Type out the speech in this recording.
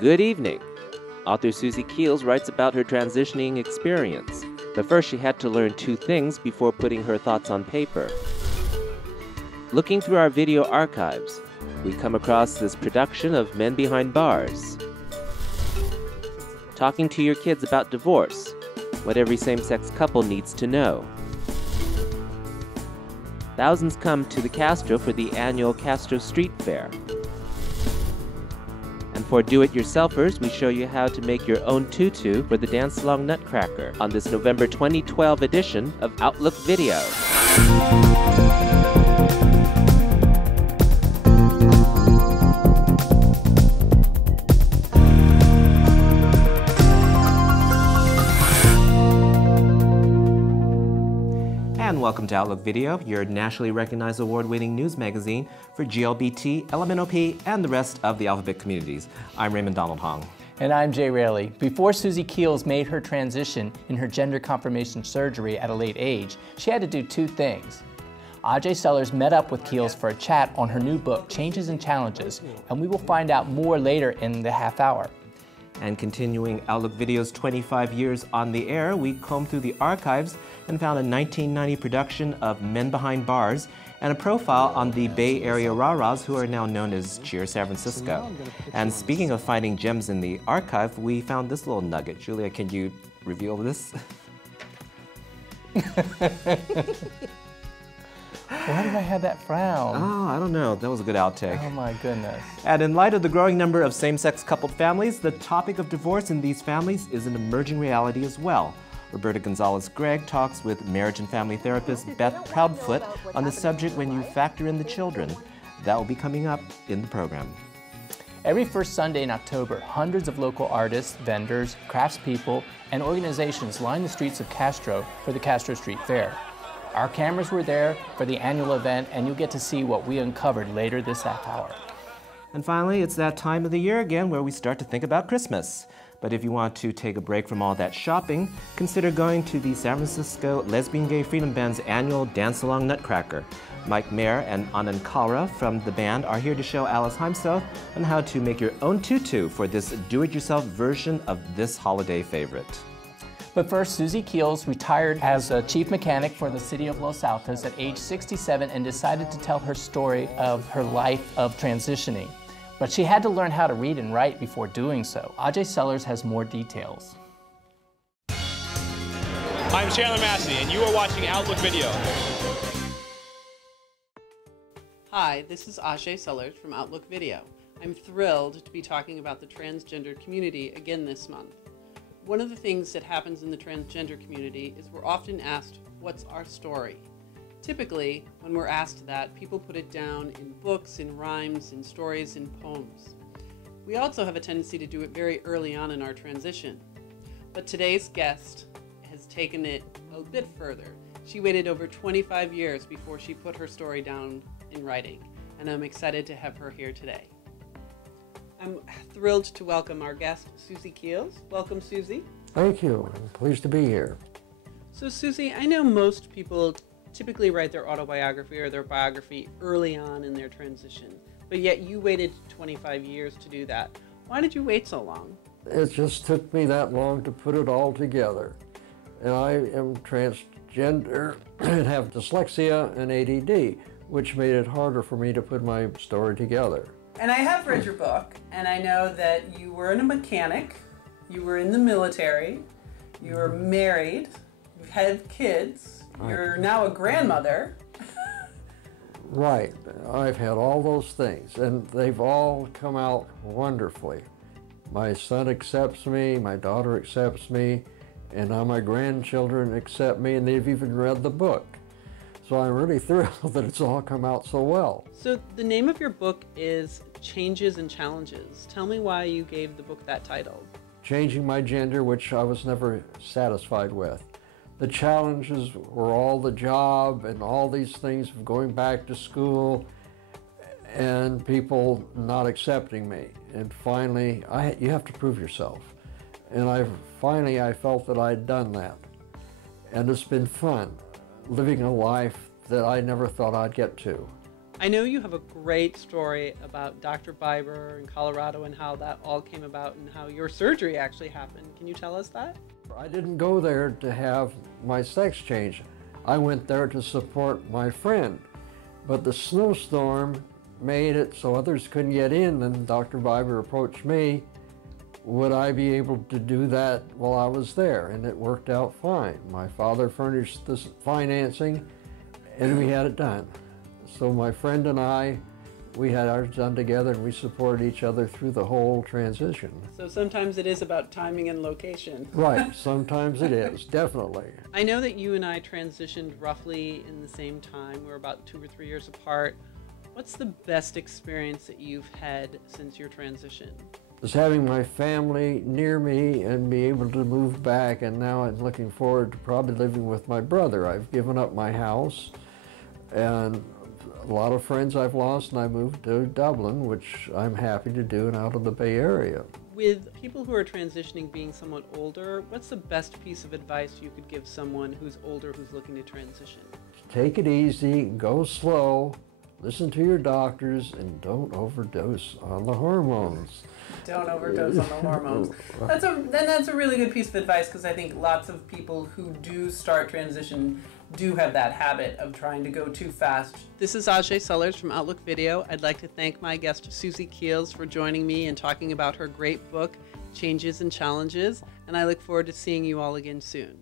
Good evening. Author Suzie Keels writes about her transitioning experience, but first she had to learn two things before putting her thoughts on paper. Looking through our video archives, we come across this production of Men Behind Bars. Talking to your kids about divorce, what every same-sex couple needs to know. Thousands come to the Castro for the annual Castro Street Fair. And for do-it-yourselfers, we show you how to make your own tutu for the Dance-Along Nutcracker on this November 2012 edition of Outlook Video. And welcome to Outlook Video, your nationally recognized award-winning news magazine for GLBT, LMNOP, and the rest of the alphabet communities. I'm Raymond Donald Hong. And I'm Jay Raley. Before Suzie Keels made her transition in her gender confirmation surgery at a late age, she had to do two things. Ajay Sellers met up with Keels for a chat on her new book, Changes and Challenges, and we will find out more later in the half hour. And continuing Outlook Video's 25 years on the air, we combed through the archives and found a 1990 production of Men Behind Bars and a profile on the Bay Area Rah-Rahs, who are now known as Cheer San Francisco. And speaking of finding gems in the archive, we found this little nugget. Julia, can you reveal this? Why did I have that frown? Oh, I don't know. That was a good outtake. Oh my goodness. And in light of the growing number of same-sex coupled families, the topic of divorce in these families is an emerging reality as well. Roberta Gonzalez-Gregg talks with marriage and family therapist Beth Proudfoot on the subject when you factor in the children. That will be coming up in the program. Every first Sunday in October, hundreds of local artists, vendors, craftspeople, and organizations line the streets of Castro for the Castro Street Fair. Our cameras were there for the annual event, and you'll get to see what we uncovered later this half hour. And finally, it's that time of the year again where we start to think about Christmas. But if you want to take a break from all that shopping, consider going to the San Francisco Lesbian Gay Freedom Band's annual Dance-Along Nutcracker. Mike Mayer and Anand Kalra from the band are here to show Alice Heimseth on how to make your own tutu for this do-it-yourself version of this holiday favorite. But first, Suzie Keels retired as a chief mechanic for the city of Los Altos at age 67 and decided to tell her story of her life of transitioning. But she had to learn how to read and write before doing so. Ajay Sellers has more details. I'm Chandler Massey, and you are watching Outlook Video. Hi, this is Ajay Sellers from Outlook Video. I'm thrilled to be talking about the transgender community again this month. One of the things that happens in the transgender community is we're often asked, what's our story? Typically, when we're asked that, people put it down in books, in rhymes, in stories, in poems. We also have a tendency to do it very early on in our transition. But today's guest has taken it a bit further. She waited over 25 years before she put her story down in writing, and I'm excited to have her here today. I'm thrilled to welcome our guest, Suzie Keels. Welcome, Suzie. Thank you. I'm pleased to be here. So, Suzie, I know most people typically write their autobiography or their biography early on in their transition, but yet you waited 25 years to do that. Why did you wait so long? It just took me that long to put it all together. And I am transgender and have dyslexia and ADD, which made it harder for me to put my story together. And I have read your book, and I know that you were a mechanic, you were in the military, you were married, you had kids, you're now a grandmother. Right. I've had all those things, and they've all come out wonderfully. My son accepts me, my daughter accepts me, and now my grandchildren accept me, and they've even read the book. So I'm really thrilled that it's all come out so well. So the name of your book is Changes and Challenges. Tell me why you gave the book that title. Changing my gender, which I was never satisfied with. The challenges were all the job and all these things of going back to school and people not accepting me. And finally, you have to prove yourself. And I felt that I'd done that. And it's been fun living a life that I never thought I'd get to. I know you have a great story about Dr. Biber in Colorado and how that all came about and how your surgery actually happened. Can you tell us that? I didn't go there to have my sex change. I went there to support my friend. But the snowstorm made it so others couldn't get in, and Dr. Biber approached me. Would I be able to do that while I was there? And it worked out fine. My father furnished the financing, and we had it done. So my friend and I, we had ours done together, and we supported each other through the whole transition. So sometimes it is about timing and location. Right, sometimes it is, definitely. I know that you and I transitioned roughly in the same time. We're about 2 or 3 years apart. What's the best experience that you've had since your transition? Was having my family near me and be able to move back, and now I'm looking forward to probably living with my brother. I've given up my house, and a lot of friends I've lost, and I moved to Dublin, which I'm happy to do, and out of the Bay Area. With people who are transitioning being somewhat older, what's the best piece of advice you could give someone who's older who's looking to transition? Take it easy, go slow, listen to your doctors, and don't overdose on the hormones. Don't overdose on the hormones. That's a really good piece of advice, because I think lots of people who do start transition do have that habit of trying to go too fast. This is Ajay Sellers from Outlook Video. I'd like to thank my guest Suzie Keels for joining me and talking about her great book, Changes and Challenges, and I look forward to seeing you all again soon.